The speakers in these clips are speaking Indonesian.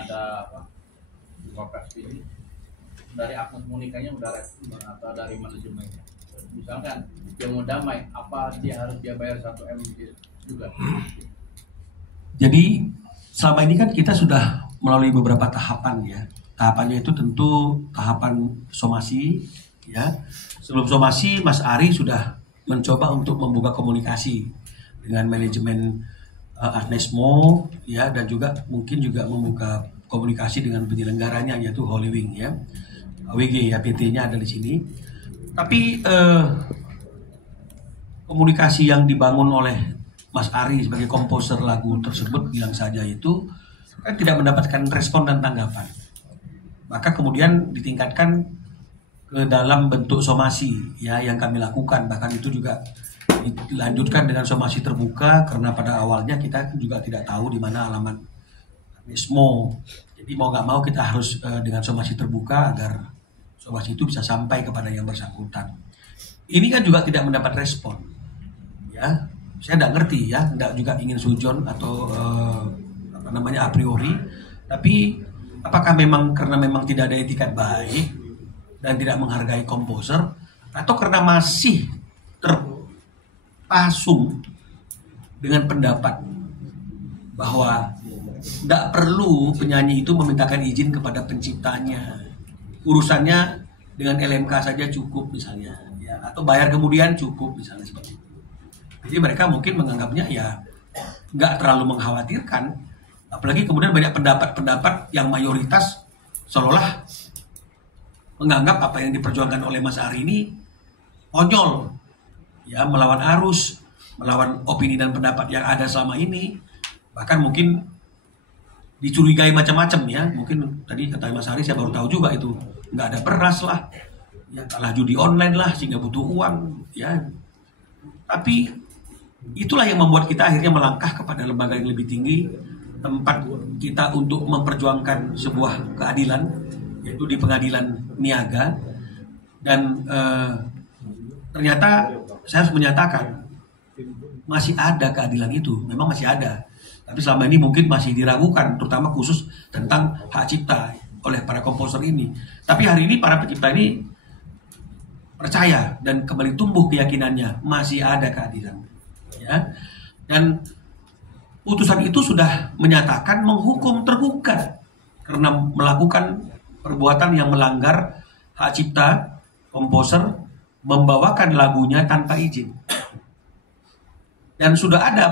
ada apa pers ini dari akun Monikanya udah respon atau dari manajemennya, misalkan dia mau damai apa dia harus bayar 1 M juga. Jadi selama ini kan kita sudah melalui beberapa tahapan ya. Tahapannya itu tentu tahapan somasi ya. Sebelum somasi Mas Ari sudah mencoba untuk membuka komunikasi dengan manajemen Arnesmo ya, dan juga mungkin juga membuka komunikasi dengan penyelenggaranya yaitu Holy Wing ya. WG ya, PT-nya ada di sini. Tapi komunikasi yang dibangun oleh Mas Ari sebagai komposer lagu tersebut bilang saja itu kan tidak mendapatkan respon dan tanggapan. Maka kemudian ditingkatkan ke dalam bentuk somasi ya yang kami lakukan, bahkan itu juga dilanjutkan dengan somasi terbuka karena pada awalnya kita juga tidak tahu di mana alamat Arnesmo. Jadi mau nggak mau kita harus dengan somasi terbuka agar somasi itu bisa sampai kepada yang bersangkutan. Ini kan juga tidak mendapat respon ya. Saya tidak ngerti ya, tidak juga ingin sujon atau a priori, tapi apakah memang karena memang tidak ada etikat baik dan tidak menghargai komposer, atau karena masih terpasung dengan pendapat bahwa tidak perlu penyanyi itu memintakan izin kepada penciptanya, urusannya dengan LMK saja cukup misalnya ya, atau bayar kemudian cukup misalnya seperti itu. Jadi mereka mungkin menganggapnya ya nggak terlalu mengkhawatirkan, apalagi kemudian banyak pendapat-pendapat yang mayoritas seolah menganggap apa yang diperjuangkan oleh Mas Ari ini konyol, ya melawan arus, melawan opini dan pendapat yang ada selama ini, bahkan mungkin dicurigai macam-macam ya. Mungkin tadi kata Mas Ari saya baru tahu juga itu nggak ada beras lah, ya kalah judi online lah sehingga butuh uang ya. Tapi itulah yang membuat kita akhirnya melangkah kepada lembaga yang lebih tinggi, tempat kita untuk memperjuangkan sebuah keadilan, yaitu di pengadilan niaga. Dan ternyata saya harus menyatakan masih ada keadilan itu, memang masih ada. Tapi selama ini mungkin masih diragukan, terutama khusus tentang hak cipta oleh para komposer ini. Tapi hari ini para pencipta ini percaya dan kembali tumbuh keyakinannya masih ada keadilan. Ya. Dan putusan itu sudah menyatakan menghukum tergugat karena melakukan perbuatan yang melanggar hak cipta komposer membawakan lagunya tanpa izin. Dan sudah ada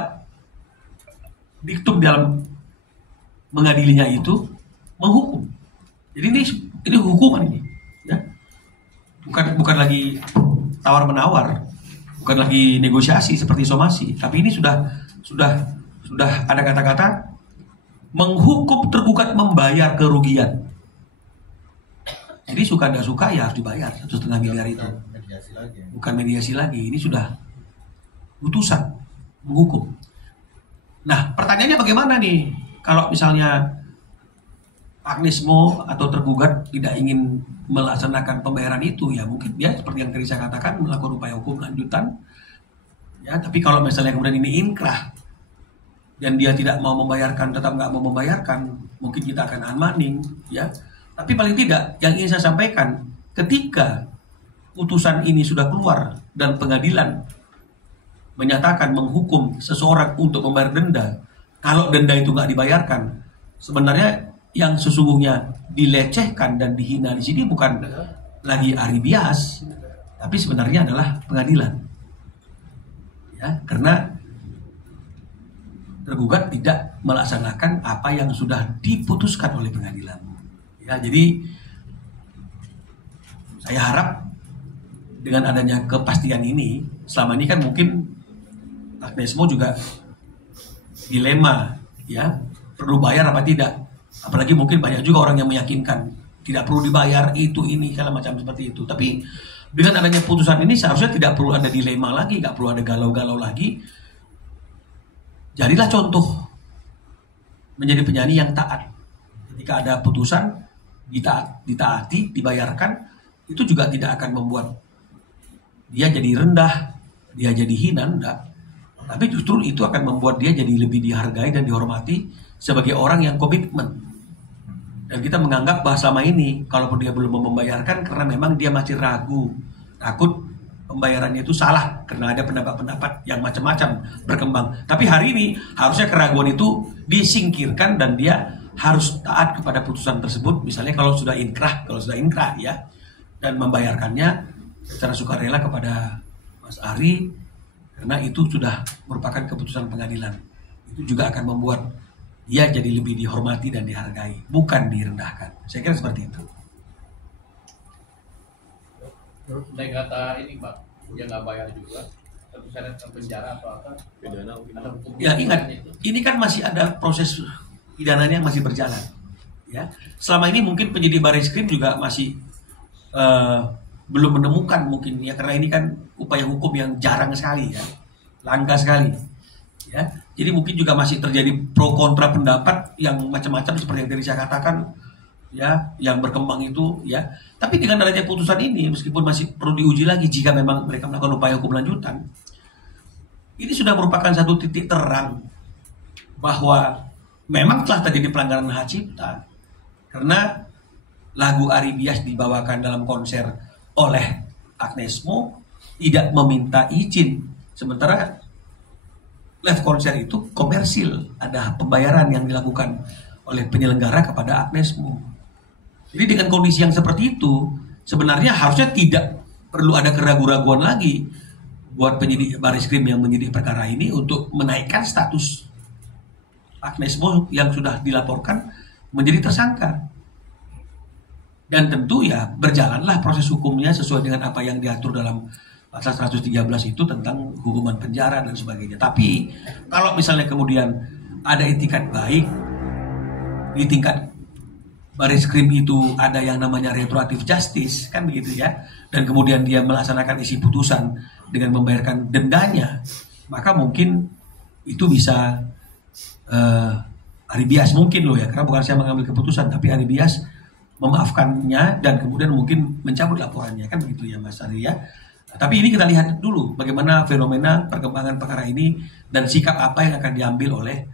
diktum dalam mengadilinya itu menghukum. Jadi ini hukuman ini, ya. Bukan lagi tawar menawar, bukan lagi negosiasi seperti somasi, tapi ini sudah ada kata-kata menghukum tergugat membayar kerugian. Jadi suka tidak suka ya harus dibayar 1,5 miliar itu. Bukan mediasi lagi, ini sudah putusan menghukum. Nah, pertanyaannya bagaimana nih kalau misalnya Arnesmo atau tergugat tidak ingin melaksanakan pembayaran itu, ya mungkin dia seperti yang tadi saya katakan melakukan upaya hukum lanjutan. Ya, tapi kalau misalnya kemudian ini inkrah dan dia tidak mau membayarkan, tetap nggak mau membayarkan, mungkin kita akan unmanding, ya. Tapi paling tidak yang ingin saya sampaikan, ketika putusan ini sudah keluar dan pengadilan menyatakan menghukum seseorang untuk membayar denda, kalau denda itu nggak dibayarkan, sebenarnya yang sesungguhnya dilecehkan dan dihina di sini bukan lagi Ari Bias, tapi sebenarnya adalah pengadilan. Ya, karena tergugat tidak melaksanakan apa yang sudah diputuskan oleh pengadilan. Ya, jadi saya harap dengan adanya kepastian ini, selama ini kan mungkin Arnesmo juga dilema, ya perlu bayar apa tidak. Apalagi mungkin banyak juga orang yang meyakinkan tidak perlu dibayar itu ini segala macam seperti itu. Tapi dengan adanya putusan ini seharusnya tidak perlu ada dilema lagi, nggak perlu ada galau-galau lagi. Jadilah contoh menjadi penyanyi yang taat. Ketika ada putusan ditaati, dibayarkan, itu juga tidak akan membuat dia jadi rendah, dia jadi hina, enggak. Tapi justru itu akan membuat dia jadi lebih dihargai dan dihormati sebagai orang yang komitmen Dan kita menganggap bahwa selama ini kalaupun dia belum mau membayarkan karena memang dia masih ragu, takut pembayarannya itu salah karena ada pendapat-pendapat yang macam-macam berkembang. Tapi hari ini harusnya keraguan itu disingkirkan dan dia harus taat kepada putusan tersebut. Misalnya kalau sudah inkrah ya, dan membayarkannya secara sukarela kepada Mas Ari karena itu sudah merupakan keputusan pengadilan. Itu juga akan membuat dia jadi lebih dihormati dan dihargai, bukan direndahkan. Saya kira seperti itu. Saya kata ini Pak, dia nggak bayar juga, tapi syarat penjara atau apa? Pidana Ya ingat, ini kan masih ada proses pidananya yang masih berjalan. Ya, selama ini mungkin penyidik Barreskrim juga masih belum menemukan mungkin ya karena ini kan upaya hukum yang jarang sekali ya, langka sekali. Ya, jadi mungkin juga masih terjadi pro kontra pendapat yang macam-macam seperti yang tadi saya katakan ya, yang berkembang itu ya. Tapi dengan adanya putusan ini meskipun masih perlu diuji lagi jika memang mereka melakukan upaya hukum lanjutan, ini sudah merupakan satu titik terang bahwa memang telah terjadi pelanggaran hak cipta karena lagu Ari Bias dibawakan dalam konser oleh Agnes Mo tidak meminta izin, sementara live konser itu komersil, ada pembayaran yang dilakukan oleh penyelenggara kepada Agnes Mo. Jadi dengan kondisi yang seperti itu, sebenarnya harusnya tidak perlu ada keraguan-raguan lagi buat penyidik Barreskrim yang menyidik perkara ini untuk menaikkan status Agnes Mo yang sudah dilaporkan menjadi tersangka. Dan tentu ya berjalanlah proses hukumnya sesuai dengan apa yang diatur dalam pasal 113 itu tentang hukuman penjara dan sebagainya. Tapi kalau misalnya kemudian ada itikat baik di tingkat Barreskrim itu ada yang namanya retroaktif justice kan begitu ya, dan kemudian dia melaksanakan isi putusan dengan membayarkan dendanya, maka mungkin itu bisa Ari Bias mungkin loh ya, karena bukan saya mengambil keputusan tapi Ari Bias memaafkannya dan kemudian mungkin mencabut laporannya kan begitu ya Mas Ari ya. Tapi ini kita lihat dulu bagaimana fenomena perkembangan perkara ini dan sikap apa yang akan diambil oleh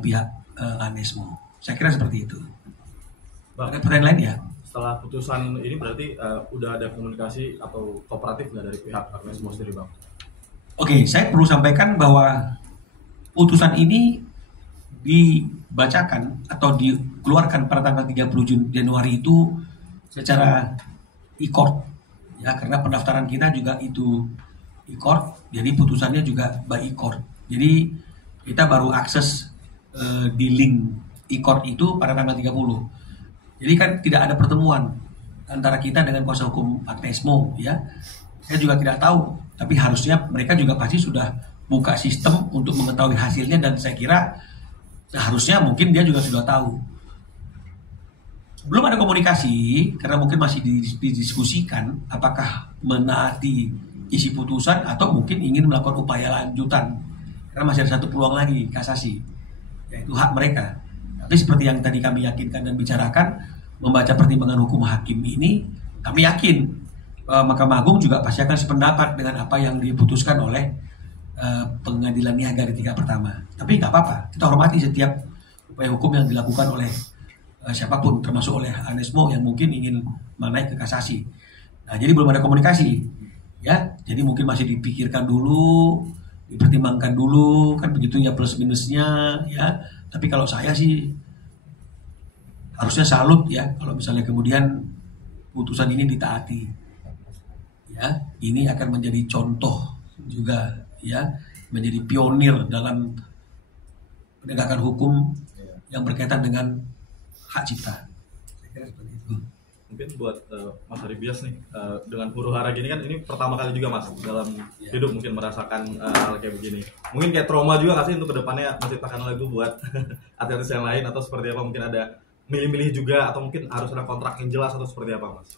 pihak Agnes Mo. Saya kira seperti itu. Ada pertanyaan lain ya? Setelah putusan ini berarti udah ada komunikasi atau kooperatif nggak dari pihak Agnes Mo sendiri Bang? Oke, saya perlu sampaikan bahwa putusan ini dibacakan atau dikeluarkan pada tanggal 30 Januari itu secara e-court. Ya, karena pendaftaran kita juga itu e-court, jadi putusannya juga by e-court. Jadi kita baru akses di link e-court itu pada tanggal 30. Jadi kan tidak ada pertemuan antara kita dengan kuasa hukum Agnes Mo ya. Saya juga tidak tahu, tapi harusnya mereka juga pasti sudah buka sistem untuk mengetahui hasilnya dan saya kira seharusnya mungkin dia juga sudah tahu. Belum ada komunikasi karena mungkin masih didiskusikan apakah menaati isi putusan atau mungkin ingin melakukan upaya lanjutan karena masih ada satu peluang lagi kasasi, yaitu hak mereka. Tapi seperti yang tadi kami yakinkan dan bicarakan, membaca pertimbangan hukum hakim ini, kami yakin bahwa Mahkamah Agung juga pasti akan sependapat dengan apa yang diputuskan oleh pengadilan niaga di tingkat pertama. Tapi nggak apa-apa, kita hormati setiap upaya hukum yang dilakukan oleh siapapun, termasuk oleh Agnes Mo yang mungkin ingin menaik ke kasasi. Nah, jadi belum ada komunikasi, ya. Jadi mungkin masih dipikirkan dulu, dipertimbangkan dulu, kan begitu ya plus minusnya, ya. Tapi kalau saya sih harusnya salut ya, kalau misalnya kemudian putusan ini ditaati, ya. Ini akan menjadi contoh juga, ya, menjadi pionir dalam penegakan hukum yang berkaitan dengan hak cipta. Saya kira seperti itu. Mungkin buat Mas Ari Bias nih, dengan huru hara gini kan ini pertama kali juga Mas dalam hidup mungkin merasakan hal kayak begini. Mungkin kayak trauma juga nggak sih untuk kedepannya masih tekan lagu buat atlet yang lain atau seperti apa? Mungkin ada milih-milih juga atau mungkin harus ada kontrak yang jelas atau seperti apa Mas?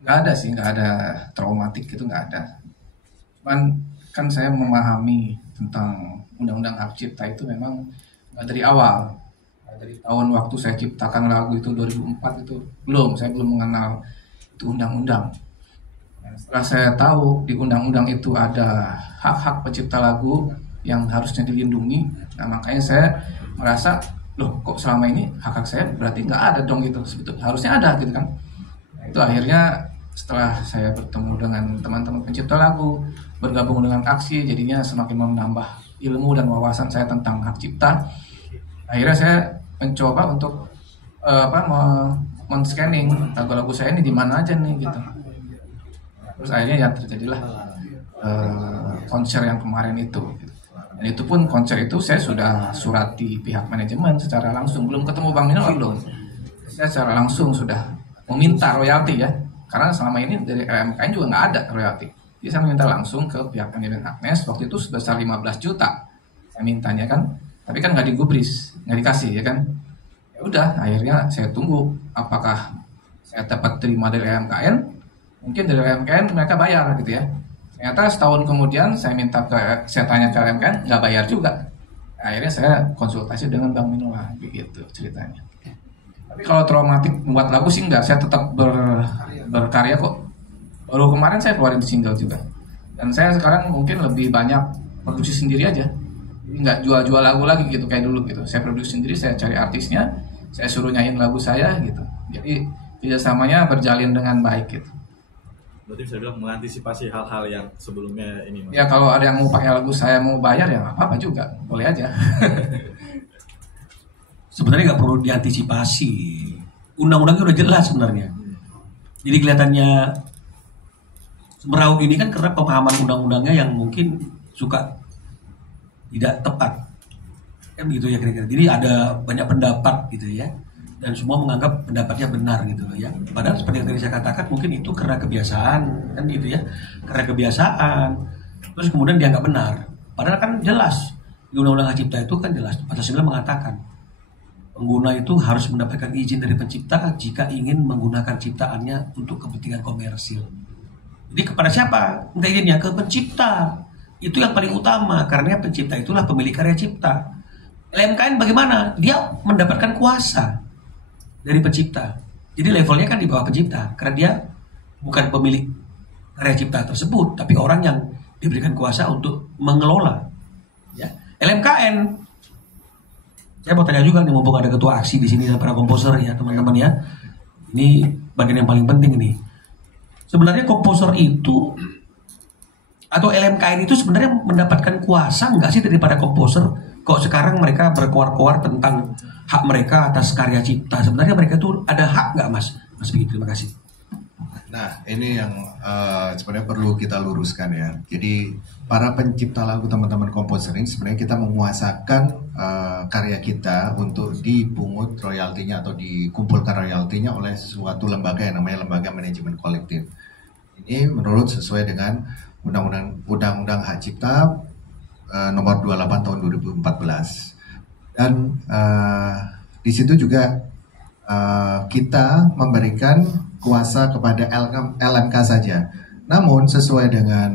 Nggak ada sih, nggak ada traumatik itu nggak ada. Cuman kan saya memahami tentang undang-undang hak cipta itu memang nggak dari awal. Dari tahun waktu saya ciptakan lagu itu 2004 itu saya belum mengenal itu undang-undang. Setelah saya tahu di undang-undang itu ada hak-hak pencipta lagu yang harusnya dilindungi, nah makanya saya merasa loh kok selama ini hak saya berarti nggak ada dong gitu, sebetulnya harusnya ada gitu kan. Nah, itu akhirnya setelah saya bertemu dengan teman-teman pencipta lagu, bergabung dengan aksi, jadinya semakin menambah ilmu dan wawasan saya tentang hak cipta. Akhirnya saya mencoba untuk men-scanning lagu-lagu saya ini di mana aja nih gitu. Terus akhirnya ya terjadilah konser yang kemarin itu. Dan itu pun konser itu saya sudah surati pihak manajemen secara langsung, belum ketemu Bang Minola belum. Saya secara langsung sudah meminta royalti ya, karena selama ini dari LMKN juga nggak ada royalti. Jadi saya meminta langsung ke pihak manajemen Agnes, waktu itu sebesar 15 juta. Saya mintanya kan, tapi kan nggak digubris, nggak dikasih ya kan. Ya udah, akhirnya saya tunggu apakah saya dapat terima dari LMKN. Mungkin dari LMKN mereka bayar gitu ya. Ternyata setahun kemudian saya tanya ke LMKN, nggak bayar juga. Akhirnya saya konsultasi dengan Bang Minola, begitu ceritanya. Tapi kalau traumatik membuat lagu sih enggak, saya tetap berkarya kok. Baru kemarin saya keluarin single juga. Dan saya sekarang mungkin lebih banyak produksi sendiri aja. Jadi nggak jual-jual lagu lagi gitu kayak dulu gitu. Saya produksi sendiri, saya cari artisnya, saya suruh nyanyiin lagu saya gitu. Jadi kerjasamanya berjalin dengan baik gitu. Berarti bisa bilang mengantisipasi hal-hal yang sebelumnya ini, Mas. Ya kalau ada yang mau pakai lagu saya mau bayar ya nggak apa-apa juga, boleh aja. Sebenarnya nggak perlu diantisipasi. Undang-undangnya udah jelas sebenarnya. Jadi kelihatannya meraut ini kan karena pemahaman undang-undangnya yang mungkin suka tidak tepat. Kan gitu ya kira-kira. Jadi ada banyak pendapat gitu ya. Dan semua menganggap pendapatnya benar gitu loh ya. Padahal seperti yang tadi saya katakan mungkin itu karena kebiasaan kan gitu ya. Karena kebiasaan. Terus kemudian dianggap benar. Padahal kan jelas di Undang-Undang Hak Cipta itu kan jelas pasal 9 mengatakan pengguna itu harus mendapatkan izin dari pencipta jika ingin menggunakan ciptaannya untuk kepentingan komersil. Jadi kepada siapa minta izinnya? Ke pencipta. Itu yang paling utama karena pencipta itulah pemilik karya cipta. LMKN bagaimana? Dia mendapatkan kuasa dari pencipta. Jadi levelnya kan di bawah pencipta karena dia bukan pemilik karya cipta tersebut, tapi orang yang diberikan kuasa untuk mengelola. Ya. LMKN. Saya mau tanya juga nih, mumpung ada ketua aksi di sini dan para komposer ya teman-teman ya. Ini bagian yang paling penting nih. Sebenarnya komposer itu atau LMKN itu sebenarnya mendapatkan kuasa nggak sih daripada komposer? Kok sekarang mereka berkoar-koar tentang hak mereka atas karya cipta? Sebenarnya mereka tuh ada hak nggak, Mas? Mas begitu, terima kasih. Nah, ini yang sebenarnya perlu kita luruskan ya. Jadi para pencipta lagu, teman-teman komposer ini sebenarnya kita menguasakan karya kita untuk dipungut royaltinya atau dikumpulkan royaltinya oleh suatu lembaga yang namanya Lembaga Manajemen Kolektif. Ini menurut sesuai dengan Undang-Undang Hak Cipta nomor 28 tahun 2014. Dan di situ juga kita memberikan kuasa kepada LMK saja. Namun sesuai dengan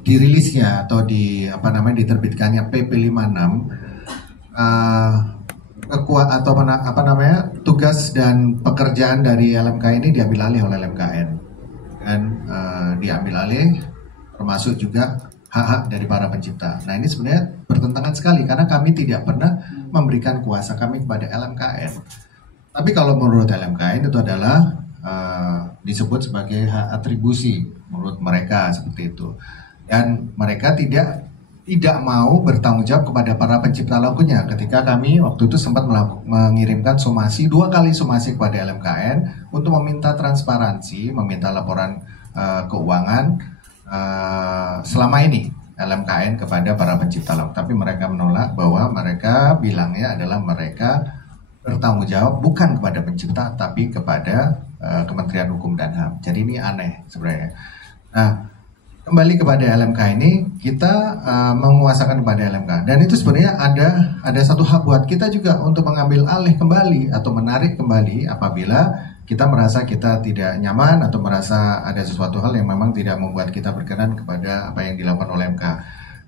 dirilisnya atau diterbitkannya PP 56 tugas dan pekerjaan dari LMK ini diambil alih oleh LMKN dan diambil alih termasuk juga hak-hak dari para pencipta. Nah ini sebenarnya bertentangan sekali karena kami tidak pernah memberikan kuasa kami kepada LMKN. Tapi kalau menurut LMKN itu adalah disebut sebagai hak atribusi menurut mereka seperti itu. Dan mereka tidak mau bertanggung jawab kepada para pencipta lagunya. Ketika kami waktu itu sempat mengirimkan somasi, 2 kali somasi kepada LMKN untuk meminta transparansi, meminta laporan keuangan selama ini LMKN kepada para pencipta lagu, tapi mereka menolak bahwa mereka bilangnya adalah mereka bertanggung jawab bukan kepada pencipta tapi kepada Kementerian Hukum dan HAM. Jadi ini aneh sebenarnya. Nah, kembali kepada LMK ini kita menguasakan kepada LMK dan itu sebenarnya ada satu hak buat kita juga untuk mengambil alih kembali atau menarik kembali apabila kita merasa kita tidak nyaman atau merasa ada sesuatu hal yang memang tidak membuat kita berkenan kepada apa yang dilakukan oleh MK.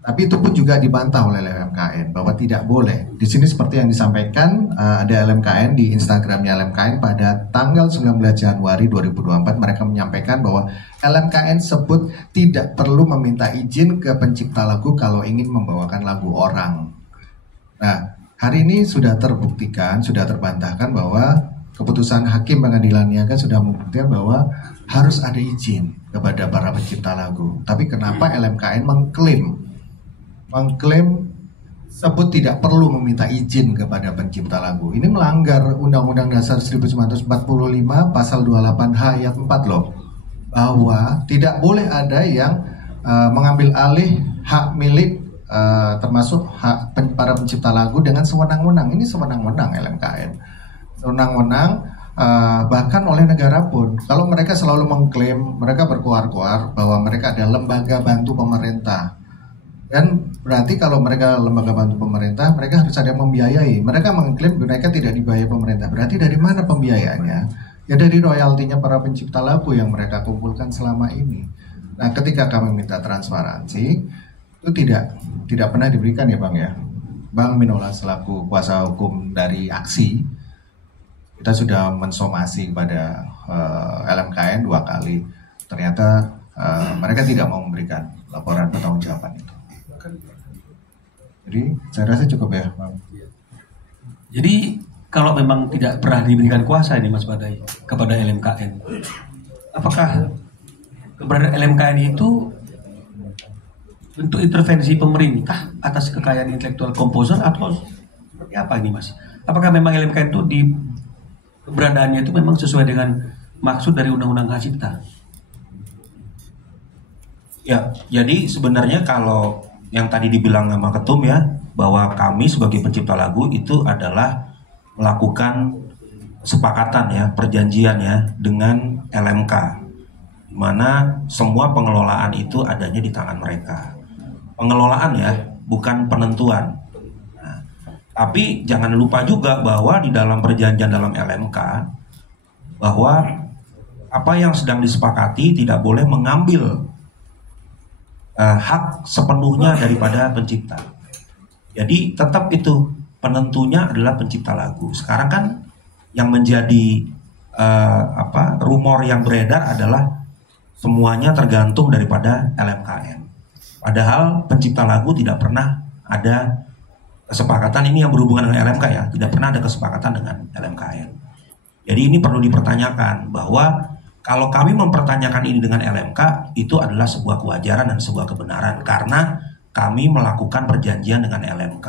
Tapi itu pun juga dibantah oleh LMKN bahwa tidak boleh. Di sini seperti yang disampaikan ada LMKN di Instagramnya LMKN pada tanggal 19 Januari 2024 mereka menyampaikan bahwa LMKN sebut tidak perlu meminta izin ke pencipta lagu kalau ingin membawakan lagu orang. Nah, hari ini sudah terbuktikan, sudah terbantahkan bahwa keputusan Hakim Pengadilan Niaga sudah membuktikan bahwa harus ada izin kepada para pencipta lagu. Tapi kenapa LMKN mengklaim sebut tidak perlu meminta izin kepada pencipta lagu? Ini melanggar Undang-Undang Dasar 1945 pasal 28H ayat 4 loh. Bahwa tidak boleh ada yang mengambil alih hak milik termasuk hak para pencipta lagu dengan sewenang-wenang. Ini sewenang-wenang LMKN. Sewenang-wenang bahkan oleh negara pun. Kalau mereka selalu mengklaim, mereka berkuar-kuar bahwa mereka adalah lembaga bantu pemerintah. Dan berarti kalau mereka lembaga bantu pemerintah, mereka harus ada yang membiayai. Mereka mengklaim mereka tidak dibayar pemerintah. Berarti dari mana pembiayaannya? Ya dari royaltinya para pencipta lagu yang mereka kumpulkan selama ini. Nah, ketika kami minta transparansi, itu tidak pernah diberikan ya Bang ya. Bang Minola selaku kuasa hukum dari aksi, kita sudah mensomasi kepada LMKN 2 kali. Ternyata mereka tidak mau memberikan laporan pertanggungjawaban itu. Jadi saya rasa cukup ya Bang. Jadi kalau memang tidak pernah diberikan kuasa ini Mas Badai kepada LMKN, apakah keberadaan LMKN itu bentuk intervensi pemerintah atas kekayaan intelektual komposer atau seperti apa ini Mas? Apakah memang LMKN itu keberadaannya itu memang sesuai dengan maksud dari Undang-Undang Hak Cipta? Ya, jadi sebenarnya kalau yang tadi dibilang sama Ketum ya, bahwa kami sebagai pencipta lagu itu adalah melakukan kesepakatan ya, perjanjian ya dengan LMK, di mana semua pengelolaan itu adanya di tangan mereka. Pengelolaan ya, bukan penentuan. Nah, tapi jangan lupa juga bahwa di dalam perjanjian dalam LMK, bahwa apa yang sedang disepakati tidak boleh mengambil hak sepenuhnya daripada pencipta. Jadi tetap itu penentunya adalah pencipta lagu. Sekarang kan yang menjadi rumor yang beredar adalah semuanya tergantung daripada LMKN. Padahal pencipta lagu tidak pernah ada kesepakatan, ini yang berhubungan dengan LMK ya, tidak pernah ada kesepakatan dengan LMKN. Jadi ini perlu dipertanyakan bahwa kalau kami mempertanyakan ini dengan LMK, itu adalah sebuah kewajaran dan sebuah kebenaran karena kami melakukan perjanjian dengan LMK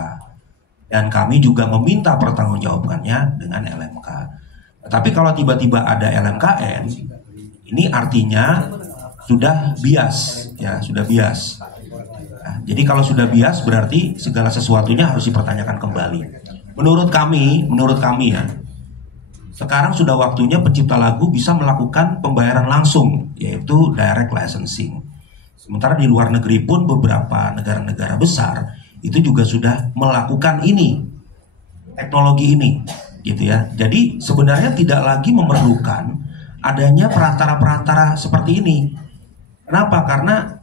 dan kami juga meminta pertanggungjawabannya dengan LMK. Tapi kalau tiba-tiba ada LMKN, ini artinya sudah bias ya, sudah bias. Nah, jadi kalau sudah bias berarti segala sesuatunya harus dipertanyakan kembali. Menurut kami ya, sekarang sudah waktunya pencipta lagu bisa melakukan pembayaran langsung, yaitu direct licensing. Sementara di luar negeri pun beberapa negara-negara besar itu juga sudah melakukan ini, teknologi ini, gitu ya. Jadi sebenarnya tidak lagi memerlukan adanya perantara-perantara seperti ini. Kenapa? Karena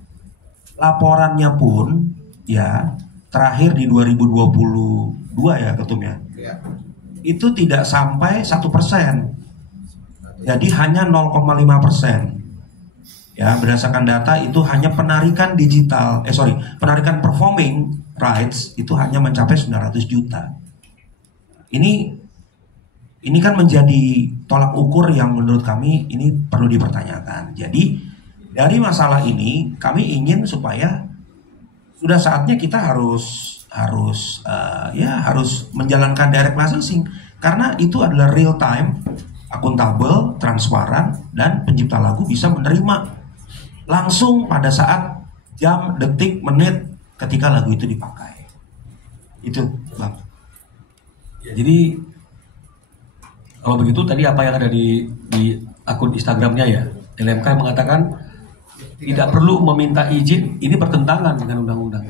laporannya pun ya terakhir di 2022 ya Ketum ya. Itu tidak sampai 1%. Jadi hanya 0,5%. Ya, berdasarkan data itu hanya penarikan penarikan performing rights itu hanya mencapai 900 juta. Ini kan menjadi tolak ukur yang menurut kami ini perlu dipertanyakan. Jadi dari masalah ini kami ingin supaya sudah saatnya kita harus menjalankan direct licensing karena itu adalah real time, akuntabel, transparan dan pencipta lagu bisa menerima langsung pada saat jam, detik, menit ketika lagu itu dipakai. Itu Bang. Ya, jadi kalau begitu tadi apa yang ada di akun Instagramnya ya, LMK mengatakan tidak perlu meminta izin, ini bertentangan dengan undang-undang.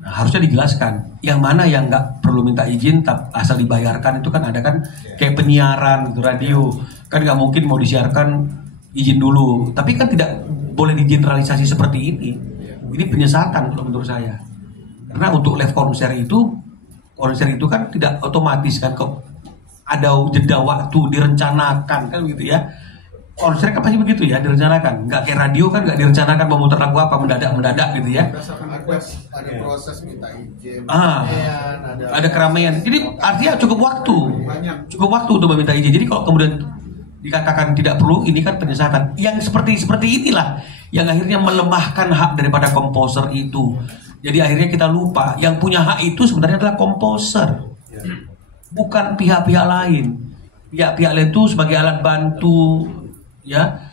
Nah, harusnya dijelaskan yang mana yang nggak perlu minta izin asal dibayarkan. Itu kan ada kan kayak penyiaran radio kan nggak mungkin mau disiarkan izin dulu, tapi kan tidak boleh digeneralisasi seperti ini. Ini penyesatan kalau menurut saya, karena untuk live konser itu kan tidak otomatis kan, kok ada jeda waktu direncanakan kan gitu ya. konser kan pasti begitu ya, direncanakan. Nggak kayak radio kan nggak direncanakan mau muter lagu apa, mendadak gitu ya. Ada proses minta izin, Ada keramaian. Jadi artinya cukup waktu untuk meminta izin. Jadi kalau kemudian dikatakan tidak perlu, ini kan penyesatan. Yang seperti inilah yang akhirnya melemahkan hak daripada komposer itu. Jadi akhirnya kita lupa yang punya hak itu sebenarnya adalah komposer, bukan pihak-pihak lain. Pihak-pihak lain itu sebagai alat bantu, ya,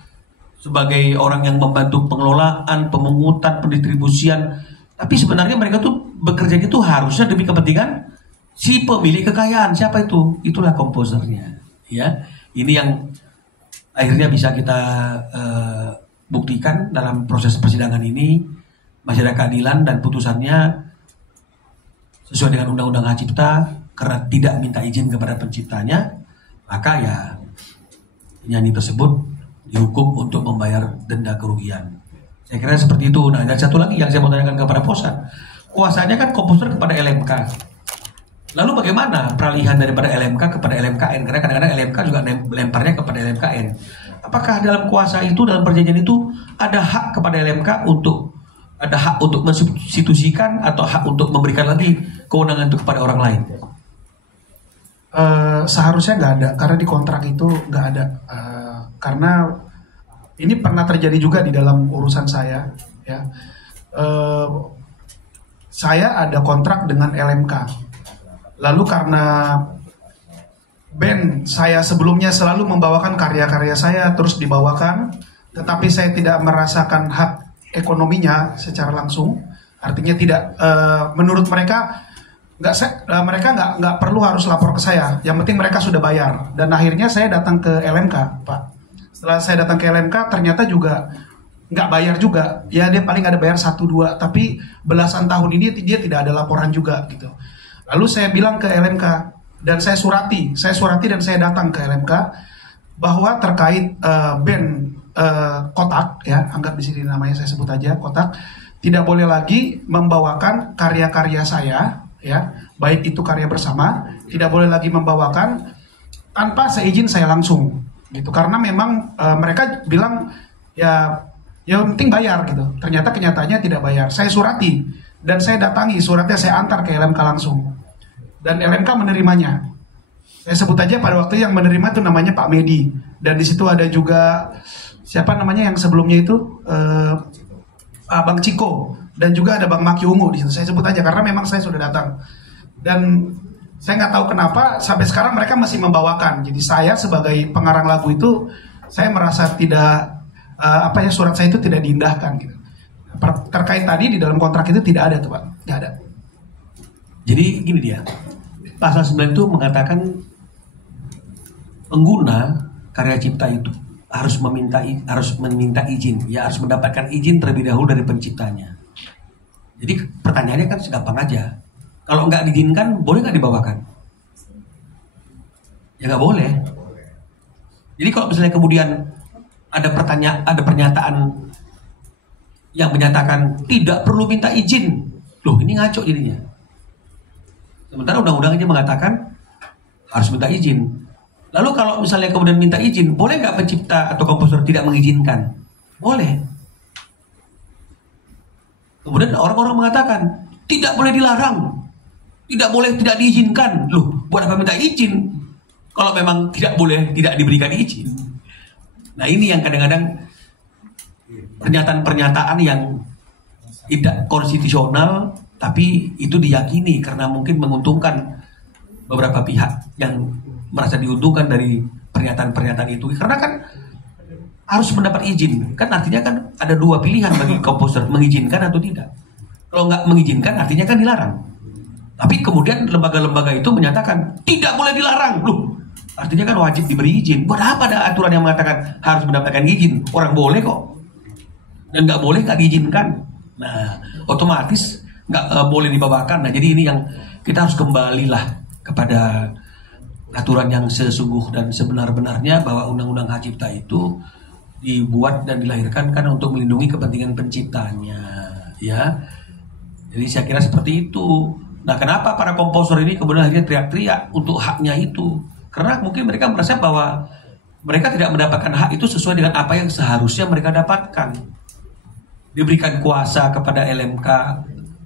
sebagai orang yang membantu pengelolaan, pemungutan, pendistribusian. Tapi sebenarnya mereka tuh bekerja itu harusnya demi kepentingan si pemilik kekayaan. Siapa itu? Itulah komposernya. Ya, ini yang akhirnya bisa kita buktikan dalam proses persidangan ini. Masih ada keadilan dan putusannya sesuai dengan Undang-Undang Hak Cipta, karena tidak minta izin kepada penciptanya, maka ya penyanyi tersebut dihukum untuk membayar denda kerugian. Saya kira seperti itu. Nah, dan satu lagi yang saya mau tanyakan kepada Posan, kuasanya kan komposer kepada LMK. Lalu bagaimana peralihan daripada LMK kepada LMKN? Karena kadang-kadang LMK juga lemparnya kepada LMKN. Apakah dalam kuasa itu, dalam perjanjian itu ada hak kepada LMK untuk mensubstitusikan atau hak untuk memberikan lagi kewenangan itu kepada orang lain? Seharusnya nggak ada, karena di kontrak itu nggak ada. Karena ini pernah terjadi juga di dalam urusan saya, ya. Saya ada kontrak dengan LMK. Lalu karena band saya sebelumnya selalu membawakan karya-karya saya terus dibawakan, tetapi saya tidak merasakan hak ekonominya secara langsung, artinya tidak, menurut mereka mereka nggak perlu harus lapor ke saya, yang penting mereka sudah bayar. Dan akhirnya saya datang ke LMK, Pak. Setelah saya datang ke LMK, ternyata juga nggak bayar juga, ya dia paling ada bayar 1-2, tapi belasan tahun ini dia tidak ada laporan juga gitu. Lalu saya bilang ke LMK dan saya surati dan saya datang ke LMK bahwa terkait band Kotak, ya, anggap di sini namanya saya sebut aja Kotak, tidak boleh lagi membawakan karya-karya saya, ya, baik itu karya bersama, tidak boleh lagi membawakan tanpa seizin saya langsung, gitu. Karena memang mereka bilang ya penting bayar gitu. Ternyata kenyataannya tidak bayar. Saya surati dan saya datangi, suratnya saya antar ke LMK langsung dan LMK menerimanya. Saya sebut aja pada waktu yang menerima itu namanya Pak Medi, dan di situ ada juga siapa namanya yang sebelumnya itu Bang Ciko, dan juga ada Bang Maki Ungu di situ. Saya sebut aja karena memang saya sudah datang. Dan saya nggak tahu kenapa sampai sekarang mereka masih membawakan. Jadi saya sebagai pengarang lagu itu saya merasa tidak surat saya itu tidak diindahkan gitu. Terkait tadi di dalam kontrak itu tidak ada tuh, Pak. Tidak ada. Jadi gini dia. Pasal 9 itu mengatakan pengguna karya cipta itu harus meminta izin, ya harus mendapatkan izin terlebih dahulu dari penciptanya. Jadi pertanyaannya kan segampang aja. Kalau nggak diizinkan, boleh nggak dibawakan? Ya nggak boleh. Jadi kalau misalnya kemudian ada pernyataan yang menyatakan tidak perlu minta izin, loh ini ngaco jadinya. Sementara undang-undang aja mengatakan harus minta izin. Lalu kalau misalnya kemudian minta izin, boleh nggak pencipta atau komposer tidak mengizinkan? Boleh. Kemudian orang-orang mengatakan tidak boleh dilarang, tidak boleh tidak diizinkan. Loh, buat apa minta izin kalau memang tidak boleh tidak diberikan izin? Nah ini yang kadang-kadang pernyataan-pernyataan yang tidak konstitusional, tapi itu diyakini karena mungkin menguntungkan beberapa pihak yang merasa diuntungkan dari pernyataan-pernyataan itu. Karena kan harus mendapat izin. Kan artinya kan ada dua pilihan bagi komposer, mengizinkan atau tidak. Kalau nggak mengizinkan artinya kan dilarang. Tapi kemudian lembaga-lembaga itu menyatakan tidak boleh dilarang. Loh, artinya kan wajib diberi izin. Buat apa ada aturan yang mengatakan harus mendapatkan izin? Orang boleh kok. Dan nggak boleh nggak diizinkan. Nah, otomatis nggak boleh dibawakan. Nah, jadi ini yang kita harus kembalilah kepada aturan yang sesungguh dan sebenar-benarnya, bahwa Undang-Undang Hak Cipta itu dibuat dan dilahirkan kan untuk melindungi kepentingan penciptanya, ya. Jadi saya kira seperti itu. Nah, kenapa para komposer ini kemudian akhirnya teriak-teriak untuk haknya itu? Karena mungkin mereka merasa bahwa mereka tidak mendapatkan hak itu sesuai dengan apa yang seharusnya mereka dapatkan. Diberikan kuasa kepada LMK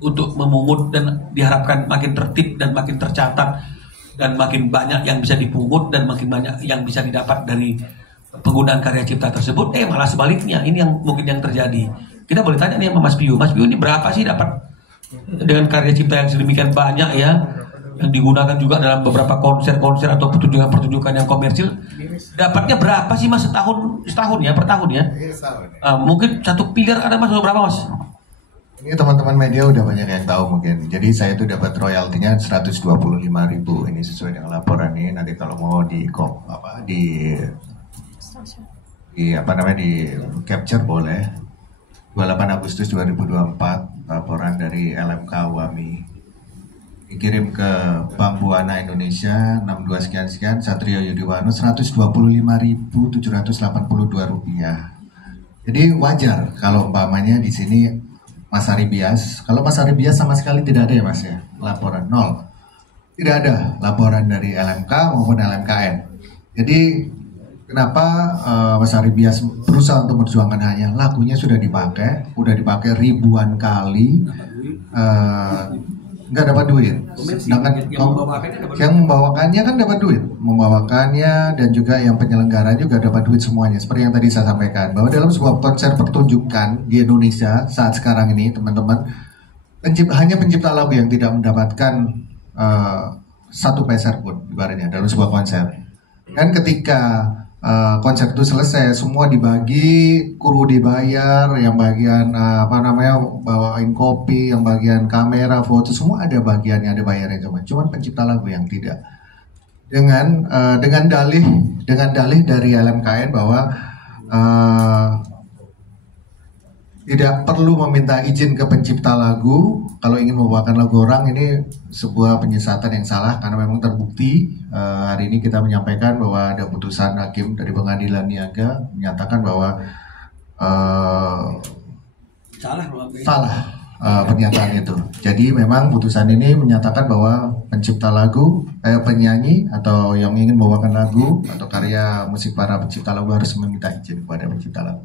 untuk memungut dan diharapkan makin tertib dan makin tercatat dan makin banyak yang bisa dipungut dan makin banyak yang bisa didapat dari penggunaan karya cipta tersebut. Malah sebaliknya, ini yang mungkin yang terjadi. Kita boleh tanya nih sama Mas Pio ini berapa sih dapat dengan karya cipta yang sedemikian banyak ya, yang digunakan juga dalam beberapa konser-konser atau pertunjukan-pertunjukan yang komersil, dapatnya berapa sih Mas setahun ya, per tahun ya? Mungkin 1 miliar ada Mas, berapa Mas? Ini teman-teman media udah banyak yang tahu mungkin. Jadi saya itu dapat royaltinya 125.000. Ini sesuai dengan laporan ini. Nanti kalau mau di capture boleh. 28 Agustus 2024 laporan dari LMK UAMI. Dikirim ke Bank Buana Indonesia 62 sekian Satrio Yudiwano 125.782 rupiah. Jadi wajar kalau umpamanya di sini Mas Ari Bias, kalau Mas Ari Bias sama sekali tidak ada ya Mas ya, laporan nol. Tidak ada laporan dari LMK maupun LMKN. Jadi kenapa Mas Ari Bias berusaha untuk memperjuangkan hanya lagunya sudah dipakai ribuan kali, nggak dapat duit. Sedangkan yang membawakannya kan dapat duit, membawakannya dan juga yang penyelenggara juga dapat duit semuanya. Seperti yang tadi saya sampaikan bahwa dalam sebuah konser pertunjukan di Indonesia saat sekarang ini teman-teman, hanya pencipta lagu yang tidak mendapatkan 1 peser pun ibaratnya dalam sebuah konser. Dan ketika konser itu selesai, semua dibagi, kru dibayar, yang bagian bawain kopi, yang bagian kamera, foto, semua ada bagiannya, ada bayarnya. Cuman pencipta lagu yang tidak. Dengan dalih dari LMKN bahwa tidak perlu meminta izin ke pencipta lagu kalau ingin membawakan lagu orang. Ini sebuah penyesatan yang salah karena memang terbukti hari ini kita menyampaikan bahwa ada putusan hakim dari Pengadilan Niaga menyatakan bahwa salah pernyataan itu. Jadi memang putusan ini menyatakan bahwa pencipta lagu, penyanyi atau yang ingin membawakan lagu atau karya musik para pencipta lagu harus meminta izin kepada pencipta lagu.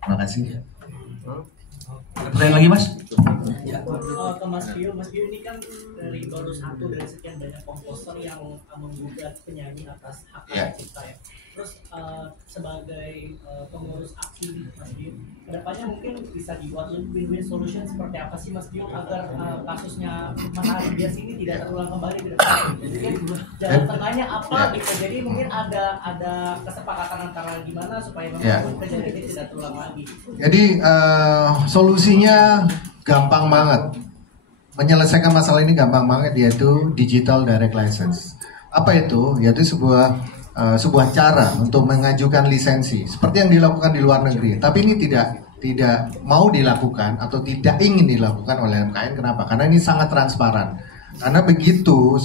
Terima kasih. Ada pertanyaan lagi Mas? Ya, ke Mas Pio ini kan baru satu dari sekian banyak komposer yang menggugat penyanyi atas hak cipta ya. Terus sebagai pengurus aksi Mas Pio, kedepannya mungkin bisa dibuat win-win solution seperti apa sih Mas Pio agar kasusnya Mas Ari Bias ini tidak terulang kembali ke depan. Jadi jalan tengahnya apa gitu. Jadi mungkin ada kesepakatan antara gimana supaya memang kejadian ini tidak terulang lagi. Jadi solusinya gampang banget. Menyelesaikan masalah ini gampang banget, yaitu digital direct license. Apa itu? Yaitu sebuah cara untuk mengajukan lisensi seperti yang dilakukan di luar negeri. Tapi ini tidak mau dilakukan atau tidak ingin dilakukan oleh LMKN. Kenapa? Karena ini sangat transparan. Karena begitu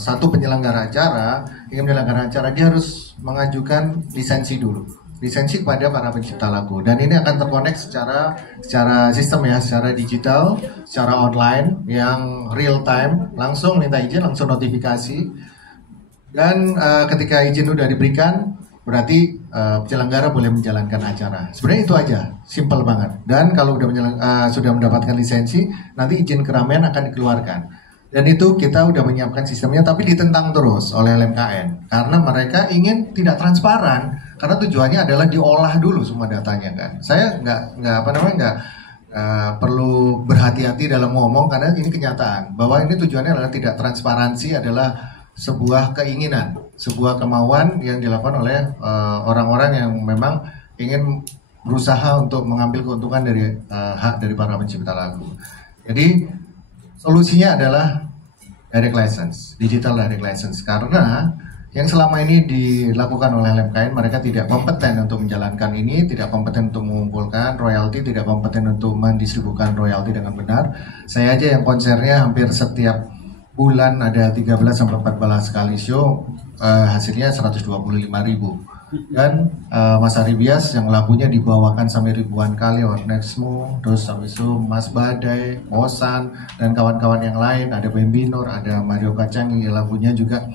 satu penyelenggara acara ingin menyelenggarakan acara, dia harus mengajukan lisensi dulu. Lisensi kepada para pencipta lagu, dan ini akan terkonek secara sistem ya, secara digital, secara online yang real time, langsung minta izin, langsung notifikasi, dan ketika izin sudah diberikan berarti penyelenggara boleh menjalankan acara. Sebenarnya itu aja, simple banget. Dan kalau sudah mendapatkan lisensi, nanti izin keramaian akan dikeluarkan. Dan itu kita udah menyiapkan sistemnya, tapi ditentang terus oleh LMKN karena mereka ingin tidak transparan. Karena tujuannya adalah diolah dulu semua datanya kan. Saya nggak perlu berhati-hati dalam ngomong karena ini kenyataan bahwa ini tujuannya adalah tidak transparansi, adalah sebuah keinginan, sebuah kemauan yang dilakukan oleh orang-orang yang memang ingin berusaha untuk mengambil keuntungan dari hak dari para pencipta lagu. Jadi solusinya adalah direct license, digital direct license, karena yang selama ini dilakukan oleh LMKN, mereka tidak kompeten untuk menjalankan ini, tidak kompeten untuk mengumpulkan royalti, tidak kompeten untuk mendistribusikan royalti dengan benar. Saya aja yang konsernya hampir setiap bulan ada 13-14 kali show, hasilnya 125.000. Dan Mas Ari Bias yang lagunya dibawakan sampai ribuan kali, Nexmo, terus habis itu Mas Badai, Osan, dan kawan-kawan yang lain, ada Bembinor, ada Mario Kacang yang lagunya juga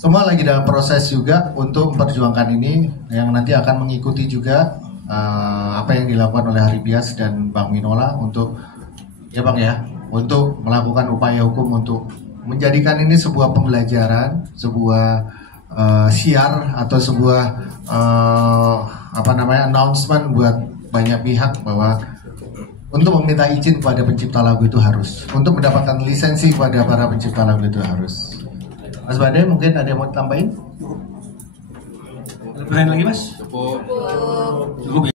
semua lagi dalam proses juga untuk memperjuangkan ini, yang nanti akan mengikuti juga apa yang dilakukan oleh Haribias dan Bang Minola untuk ya Bang ya, untuk melakukan upaya hukum untuk menjadikan ini sebuah pembelajaran, sebuah siar atau sebuah announcement buat banyak pihak bahwa untuk meminta izin kepada pencipta lagu itu harus, untuk mendapatkan lisensi kepada para pencipta lagu itu harus. Mas Badai mungkin ada yang mau tambahin? Ada pertanyaan lagi Mas? Cukup ya?